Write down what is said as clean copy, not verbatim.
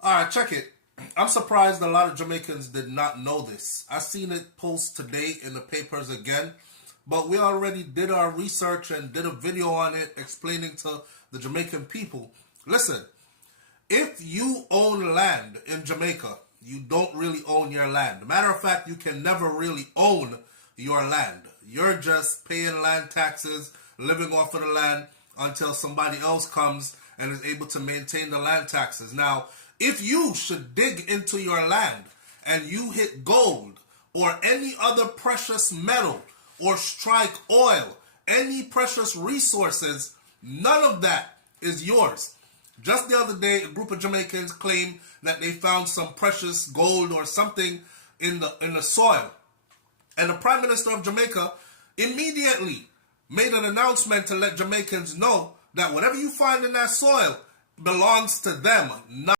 All right, check it. I'm surprised a lot of Jamaicans did not know this. I seen it post today in the papers again, but we already did our research and did a video on it explaining to the Jamaican people. Listen, if you own land in Jamaica, you don't really own your land. Matter of fact, you can never really own your land. You're just paying land taxes, living off of the land until somebody else comes and is able to maintain the land taxes. Now, if you should dig into your land and you hit gold or any other precious metal or strike oil, any precious resources, none of that is yours. Just the other day, a group of Jamaicans claimed that they found some precious gold or something in the soil. And the Prime Minister of Jamaica immediately made an announcement to let Jamaicans know that whatever you find in that soil belongs to them, not